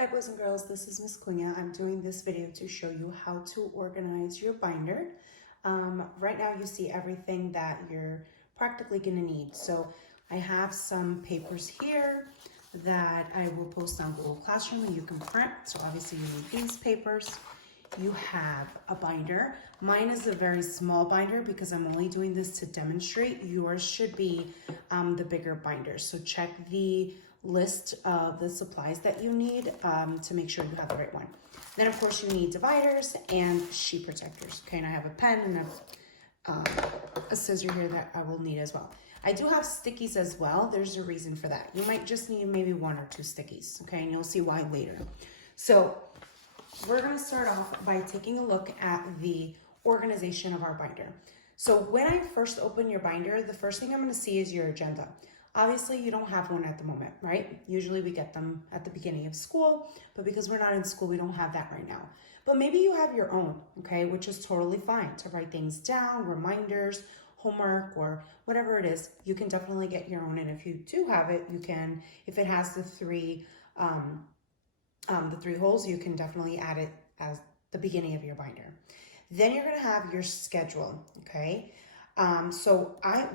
Hi boys and girls, this is Miss Cunha. I'm doing this video to show you how to organize your binder. Right now you see everything that you're practically gonna need. So I have some papers here that I will post on Google Classroom and you can print. So obviously you need these papers. You have a binder. Mine is a very small binder because I'm only doing this to demonstrate. Yours should be the bigger binder. So check the list of the supplies that you need to make sure you have the right one. Then of course you need dividers and sheet protectors. Okay, and I have a pen and a scissor here that I will need as well. I do have stickies as well. There's a reason for that. You might just need maybe 1 or 2 stickies, okay, and you'll see why later. So we're gonna start off by taking a look at the organization of our binder. So when I first open your binder, the first thing I'm gonna see is your agenda. Obviously, you don't have one at the moment, right? Usually we get them at the beginning of school, but because we're not in school, we don't have that right now. But maybe you have your own, okay, which is totally fine to write things down, reminders, homework, or whatever it is. You can definitely get your own, and if you do have it, you can, if it has the three holes, you can definitely add it as the beginning of your binder. Then you're gonna have your schedule, okay?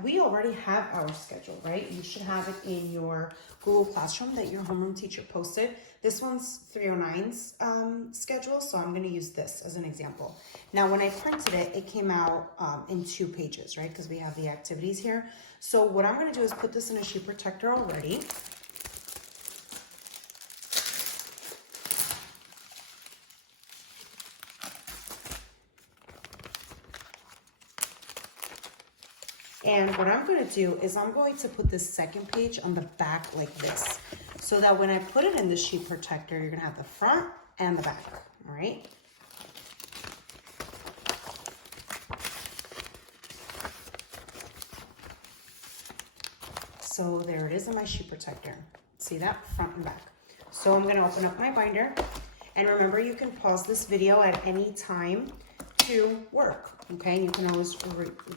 We already have our schedule, right? You should have it in your Google Classroom that your homeroom teacher posted. This one's 309's schedule, so I'm gonna use this as an example. Now, when I printed it, it came out in 2 pages, right? Because we have the activities here. So what I'm gonna do is put this in a sheet protector already. And what I'm going to do is I'm going to put this second page on the back like this, so that when I put it in the sheet protector, you're going to have the front and the back, all right? So there it is in my sheet protector. See that? Front and back. So I'm going to open up my binder. And remember, you can pause this video at any time to work, okay? And you can always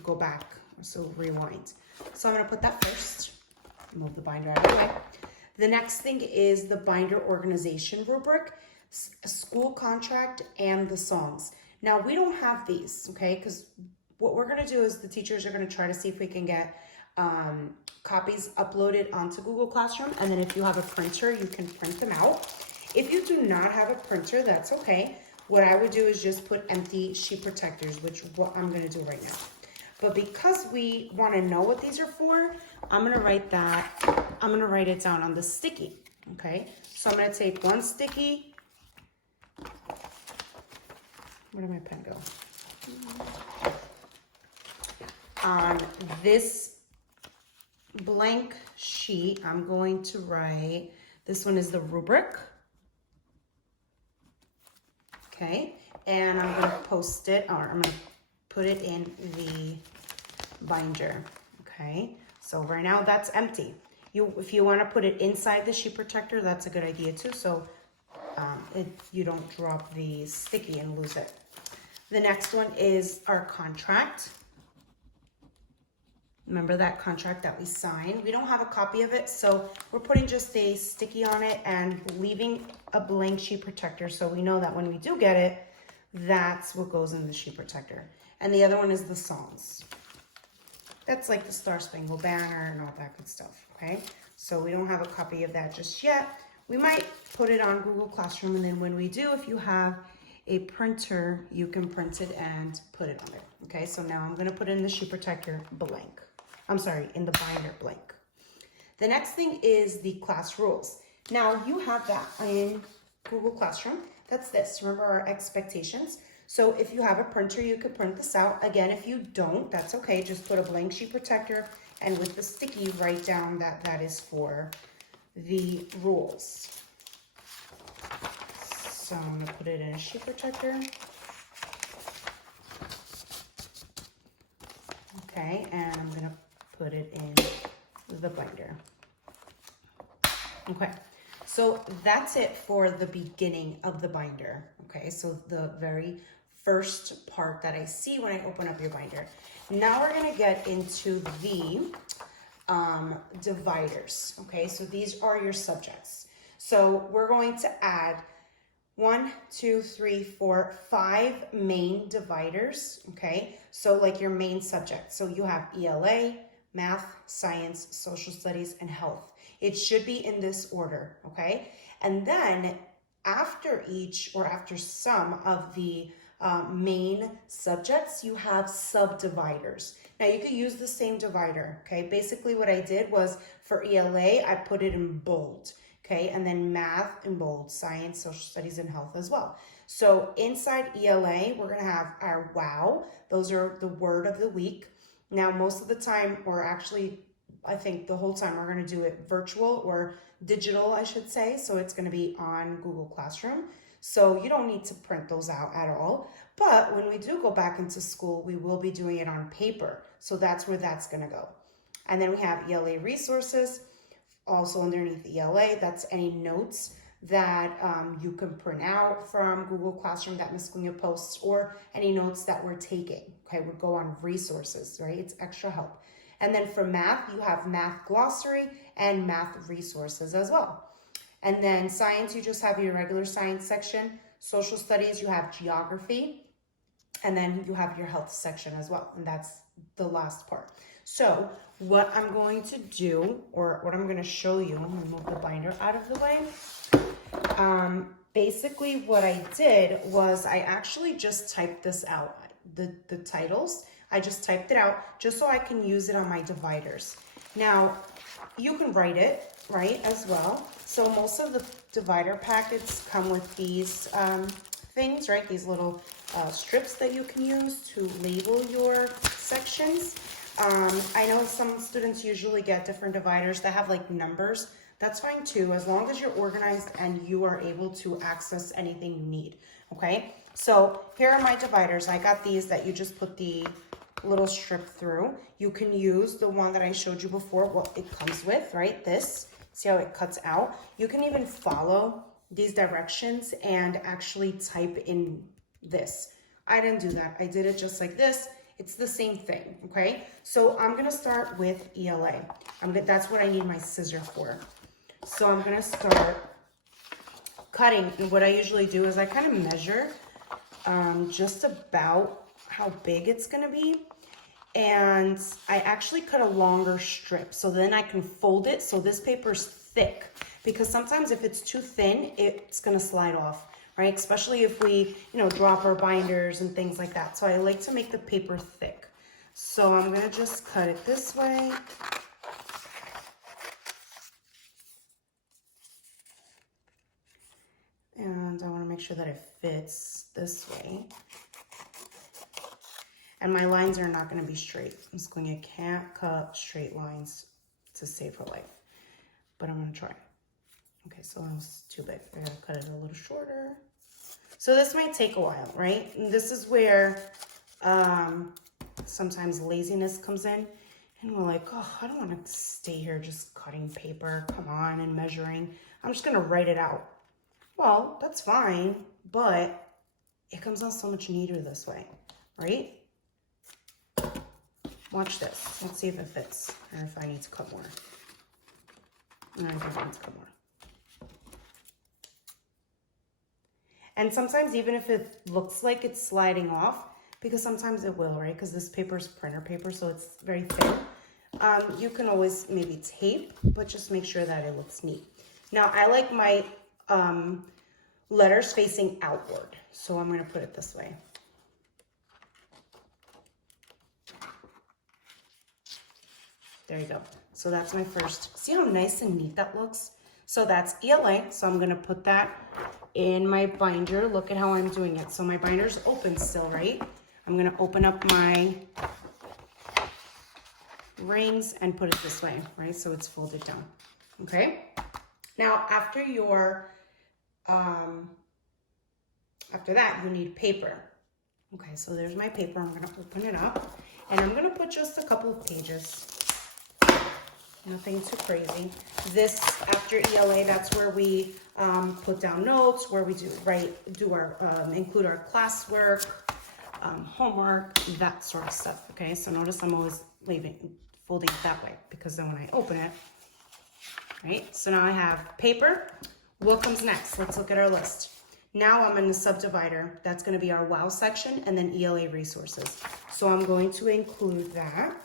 go back. So rewind. So I'm going to put that first. Move the binder out of the way. The next thing is the binder organization rubric, school contract, and the songs. Now we don't have these, okay? Because what we're going to do is the teachers are going to try to see if we can get copies uploaded onto Google Classroom. And then if you have a printer, you can print them out. If you do not have a printer, that's okay. What I would do is just put empty sheet protectors, which what I'm going to do right now. But because we want to know what these are for, I'm going to write it down on the sticky, okay? So I'm going to take 1 sticky. Where did my pen go? On this blank sheet, I'm going to write, this one is the rubric, okay? And I'm going to post it, or I'm going to put it in the binder, okay? So right now that's empty. If you want to put it inside the sheet protector, that's a good idea too, so if you don't drop the sticky and lose it. The next one is our contract. Remember that contract that we signed? We don't have a copy of it, so we're putting just a sticky on it and leaving a blank sheet protector so we know that when we do get it, that's what goes in the sheet protector. And the other one is the songs. That's like the Star Spangled Banner and all that good stuff, okay? So we don't have a copy of that just yet. We might put it on Google Classroom, and then when we do, if you have a printer, you can print it and put it on there, okay? So now I'm gonna put in the sheet protector blank. I'm sorry, in the binder blank. The next thing is the class rules. Now you have that in Google Classroom. That's this, remember our expectations. So if you have a printer, you could print this out. Again, if you don't, that's okay. Just put a blank sheet protector and with the sticky, write down that that is for the rules. So I'm gonna put it in a sheet protector. Okay, and I'm gonna put it in the binder. Okay, so that's it for the beginning of the binder. Okay, so the very first part that I see when I open up your binder. Now we're gonna get into the dividers. Okay, so these are your subjects. So we're going to add 1, 2, 3, 4, 5 main dividers, okay? So like your main subjects. So you have ELA, math, science, social studies, and health. It should be in this order, okay? And then after each or after some of the main subjects, you have subdividers. Now you could use the same divider, okay? Basically what I did was for ELA, I put it in bold, okay? And then math in bold, science, social studies, and health as well. So inside ELA, we're gonna have our WOW. Those are the word of the week. Now, most of the time, or actually, I think the whole time, we're gonna do it virtual or digital, I should say. So it's gonna be on Google Classroom. So you don't need to print those out at all. But when we do go back into school, we will be doing it on paper. So that's where that's gonna go. And then we have ELA resources. Also underneath ELA, that's any notes that you can print out from Google Classroom that Ms. Cunha posts, or any notes that we're taking, okay, would go on resources, right? It's extra help. And then for math, you have math glossary and math resources as well. And then science, you just have your regular science section. Social studies, you have geography. And then you have your health section as well. And that's the last part. So what I'm going to do, or what I'm going to show you, I'm going to move the binder out of the way. Basically what I did was I actually just typed this out, the titles. I just typed it out just so I can use it on my dividers. Now, you can write it, right, as well. So most of the divider packets come with these things, right, these little strips that you can use to label your sections. I know some students usually get different dividers that have like numbers. That's fine too, as long as you're organized and you are able to access anything you need, okay? So here are my dividers. I got these that you just put the little strip through. You can use the one that I showed you before, what it comes with, right? This, see how it cuts out? You can even follow these directions and actually type in this. I didn't do that. I did it just like this. It's the same thing, okay? So I'm gonna start with ELA. That's what I need my scissor for. So I'm gonna start cutting. And what I usually do is I kind of measure just about how big it's gonna be. And I actually cut a longer strip. So then I can fold it so this paper's thick. Because sometimes if it's too thin, it's gonna slide off, right? Especially if we, drop our binders and things like that. So I like to make the paper thick. So I'm gonna just cut it this way. And I wanna make sure that it fits this way. And my lines are not gonna be straight. Ms. Cunha can't cut straight lines to save her life, but I'm gonna try. Okay, so that was too big. I gotta cut it a little shorter. So this might take a while, right? And this is where sometimes laziness comes in. And we're like, oh, I don't want to stay here just cutting paper, come on, and measuring. I'm just going to write it out. Well, that's fine, but it comes out so much neater this way, right? Watch this. Let's see if it fits or if I need to cut more. No, I think I need to cut more. And sometimes even if it looks like it's sliding off, because sometimes it will, right? Because this paper is printer paper, so it's very thin. You can always maybe tape, but just make sure that it looks neat. Now, I like my letters facing outward, so I'm going to put it this way. There you go. So that's my first. See how nice and neat that looks? So that's ELA, so I'm going to put that in my binder. Look at how I'm doing it. So my binder's open still, right? I'm going to open up my rings and put it this way, right? So it's folded down, okay? Now, after your, after that, you need paper. Okay, so there's my paper. I'm going to open it up, and I'm going to put just a couple of pages. Nothing too crazy. This, after ELA, that's where we put down notes, where we include our classwork, homework, that sort of stuff, okay? So notice I'm always folding it that way, because then when I open it, right? So now I have paper What comes next? Let's look at our list. Now I'm in the subdivider. That's going to be our WOW section and then ELA resources. So I'm going to include that.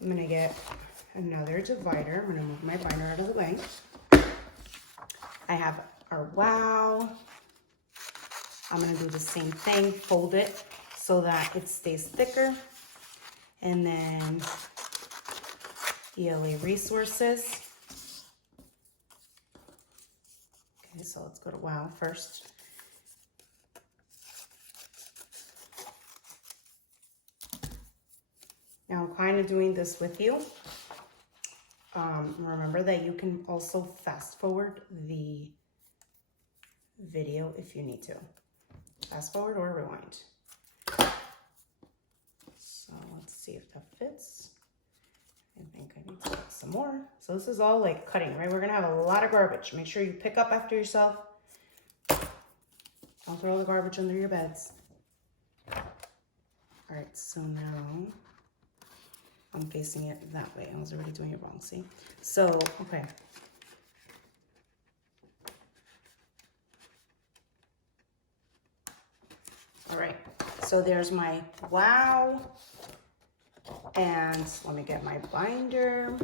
I'm going to get another divider. I'm going to move my binder out of the way. I have our WOW. I'm going to do the same thing, fold it so that it stays thicker. And then ELA resources. Okay, so let's go to WOW first. Now I'm kind of doing this with you. Remember that you can also fast forward the video if you need to. Fast forward or rewind. So let's see if that fits. I think I need to get some more. So this is all like cutting, right? We're gonna have a lot of garbage. Make sure you pick up after yourself. Don't throw the garbage under your beds. All right, so now I'm facing it that way. I was already doing it wrong, see? So, okay. All right, so there's my WOW. And let me get my binder.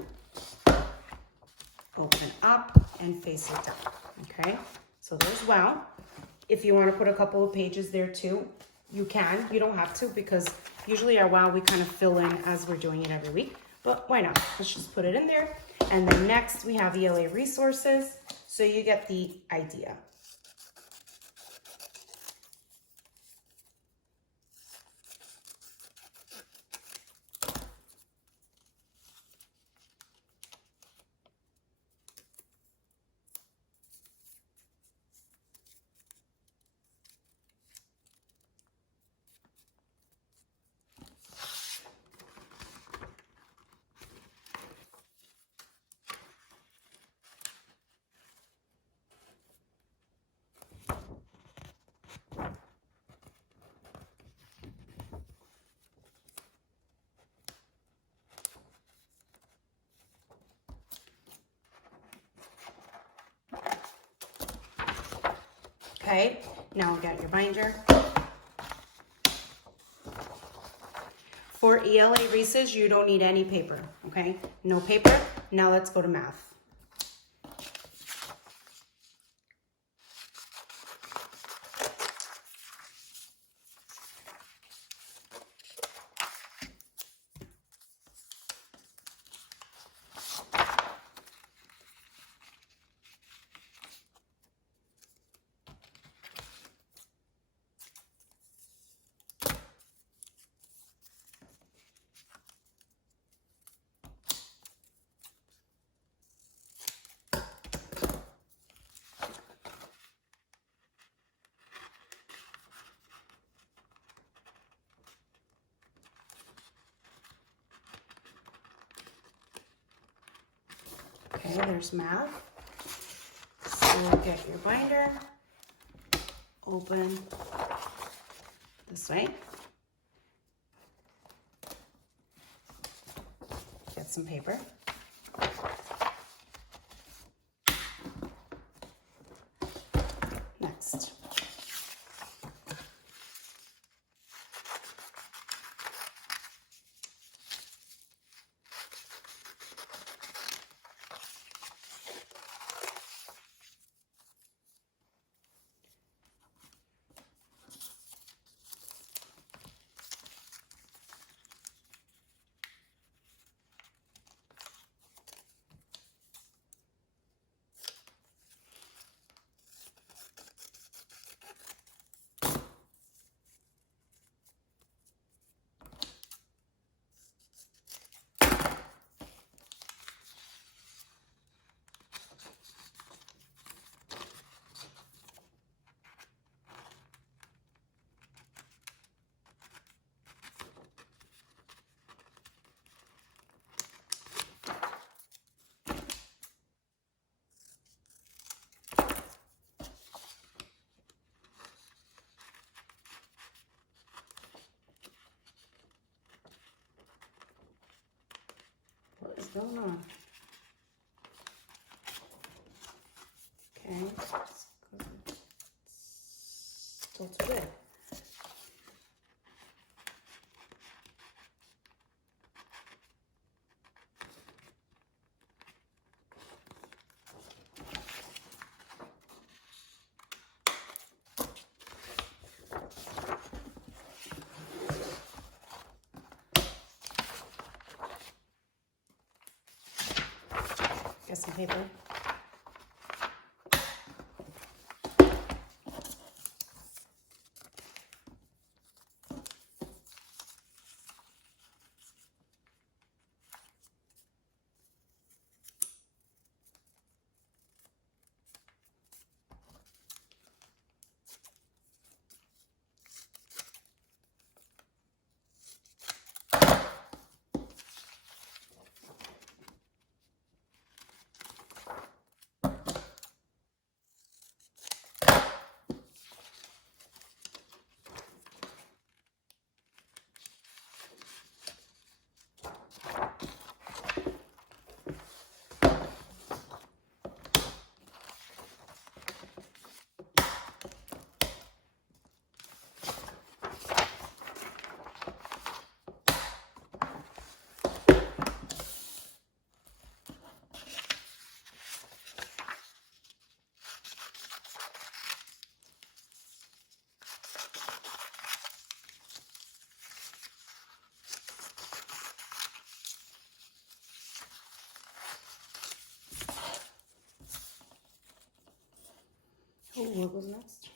Open up and face it down, okay? So there's WOW. If you want to put a couple of pages there too, you can. You don't have to because usually our WOW we kind of fill in as we're doing it every week, but why not? Let's just put it in there. And then next we have ELA resources, so you get the idea. Okay, now we got your binder. For ELA Reese's, you don't need any paper, okay? No paper. Now let's go to math. Okay, there's math. So get your binder, open this way. Get some paper. Next. What is going on? Okay. Still too good. Get some paper. Oh, what goes next?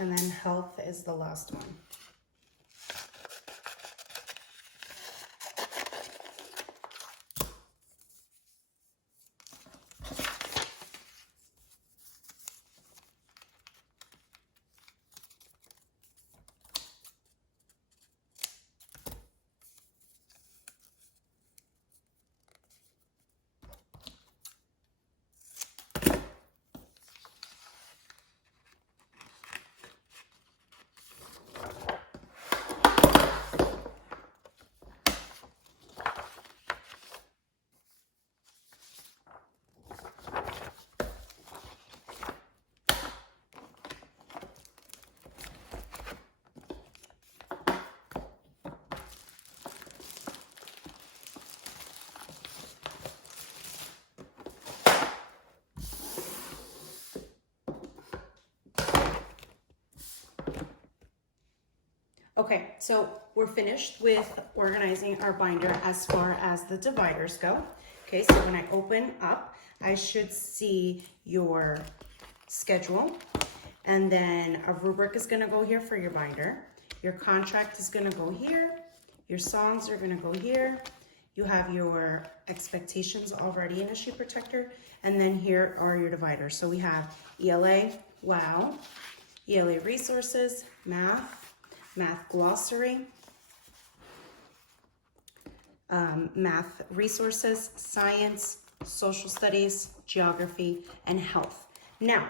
And then health is the last one. Okay, so we're finished with organizing our binder as far as the dividers go. Okay, so when I open up, I should see your schedule, and then a rubric is gonna go here for your binder. Your contract is gonna go here. Your songs are gonna go here. You have your expectations already in a sheet protector, and then here are your dividers. So we have ELA, WOW, ELA resources, math, math glossary, math resources, science, social studies, geography, and health. Now,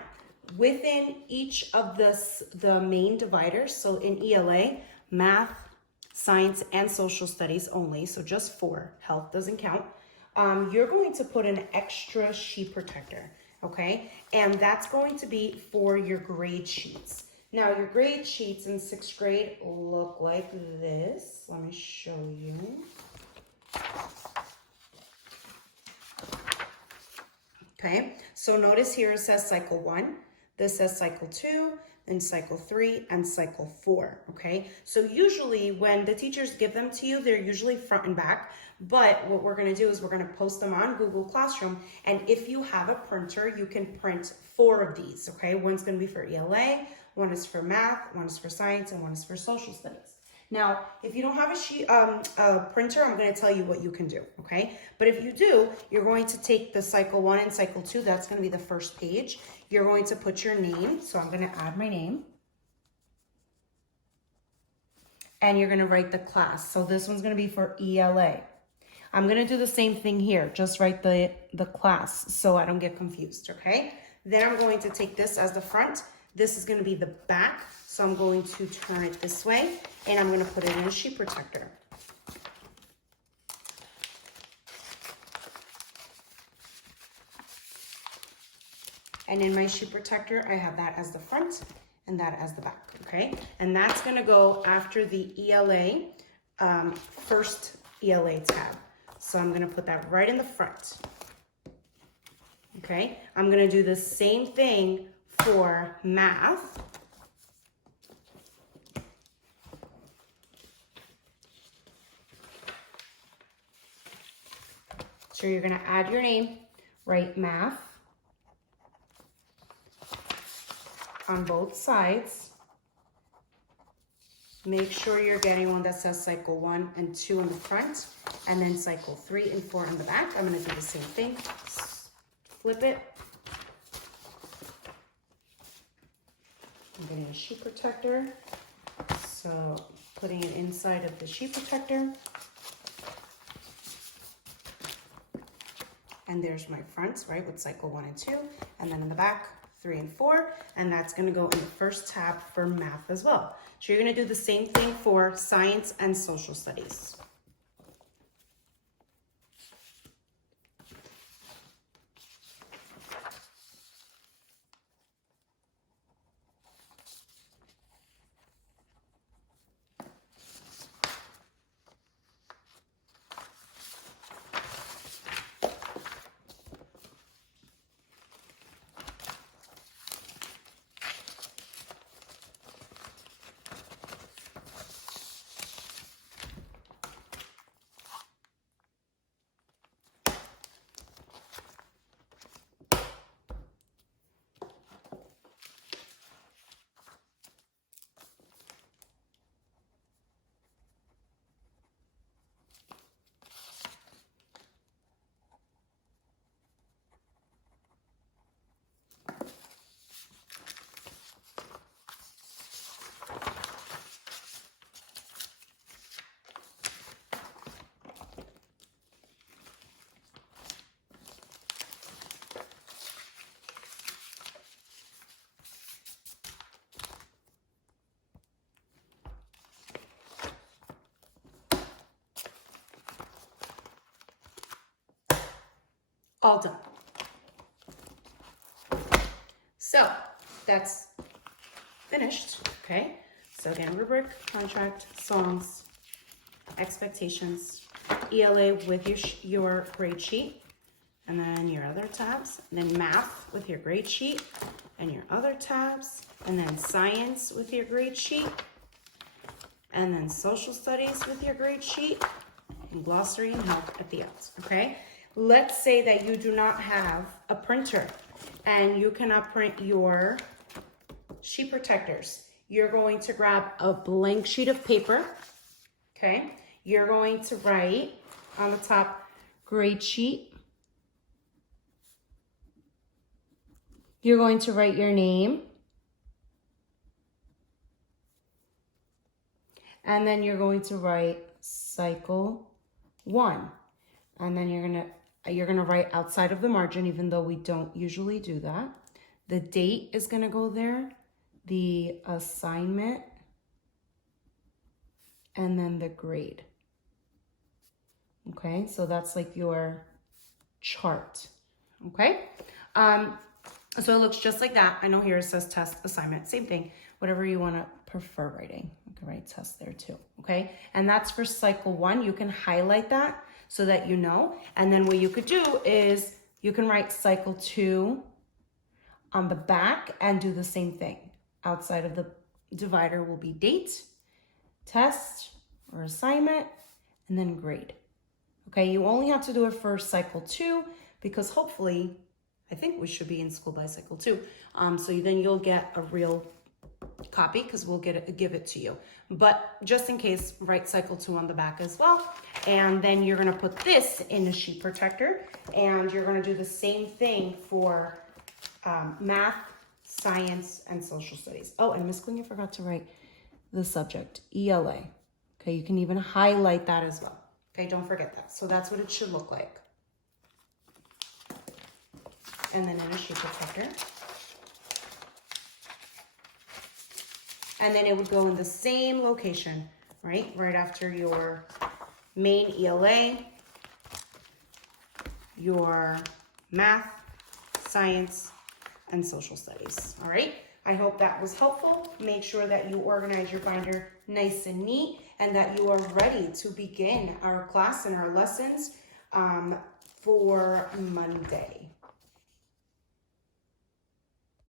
within each of the main dividers, so in ELA, math, science, and social studies only, so just 4, health doesn't count, you're going to put an extra sheet protector, okay? And that's going to be for your grade sheets. Now, your grade sheets in 6th grade look like this. Let me show you. Okay, so notice here it says cycle 1. This says cycle 2, then cycle 3, and cycle 4, okay? So usually when the teachers give them to you, they're usually front and back. But what we're gonna do is we're gonna post them on Google Classroom. And if you have a printer, you can print 4 of these, okay? One's gonna be for ELA, one is for math, one is for science, and one is for social studies. Now, if you don't have a printer, I'm going to tell you what you can do, okay? But if you do, you're going to take the cycle 1 and cycle 2. That's going to be the first page. You're going to put your name. So I'm going to add my name. And you're going to write the class. So this one's going to be for ELA. I'm going to do the same thing here. Just write the class so I don't get confused, okay? Then I'm going to take this as the front. This is going to be the back. So I'm going to turn it this way, and I'm going to put it in a sheet protector. And in my sheet protector, I have that as the front and that as the back, okay? And that's going to go after the ELA, first ELA tab. So I'm going to put that right in the front, okay? I'm going to do the same thing for math. So you're going to add your name, write math on both sides. Make sure you're getting one that says cycle 1 and 2 in the front, and then cycle 3 and 4 in the back. I'm going to do the same thing. Flip it. I'm getting a sheet protector. So putting it inside of the sheet protector. And there's my fronts, right, with cycle 1 and 2. And then in the back, 3 and 4. And that's going to go in the first tab for math as well. So you're going to do the same thing for science and social studies. All done. So that's finished, okay? So again, rubric, contract, songs, expectations, ELA with your grade sheet, and then your other tabs, and then math with your grade sheet, and your other tabs, and then science with your grade sheet, and then social studies with your grade sheet, and glossary and health at the ends, okay? Let's say that you do not have a printer and you cannot print your sheet protectors. You're going to grab a blank sheet of paper, okay? You're going to write on the top, grade sheet. You're going to write your name. And then you're going to write cycle 1. And then you're gonna write outside of the margin, even though we don't usually do that. The date is gonna go there, the assignment, and then the grade. Okay, so that's like your chart. Okay, so it looks just like that. I know here it says test, assignment, same thing. Whatever you want to prefer writing, you can write test there too. Okay, and that's for cycle 1. You can highlight that so that you know. And then what you could do is you can write cycle 2 on the back and do the same thing. Outside of the divider will be date, test or assignment, and then grade. Okay, you only have to do it for cycle 2 because hopefully, I think we should be in school by cycle 2. So then you'll get a real copy because we'll give it to you. But just in case, write cycle 2 on the back as well. And then you're gonna put this in a sheet protector and you're gonna do the same thing for math, science, and social studies. Oh, and Miss Klinger forgot to write the subject, ELA. Okay, you can even highlight that as well. Okay, don't forget that. So that's what it should look like. And then in a sheet protector. And then it would go in the same location, right? Right after your main ELA, your math, science, and social studies, all right? I hope that was helpful. Make sure that you organize your binder nice and neat and that you are ready to begin our class and our lessons for Monday.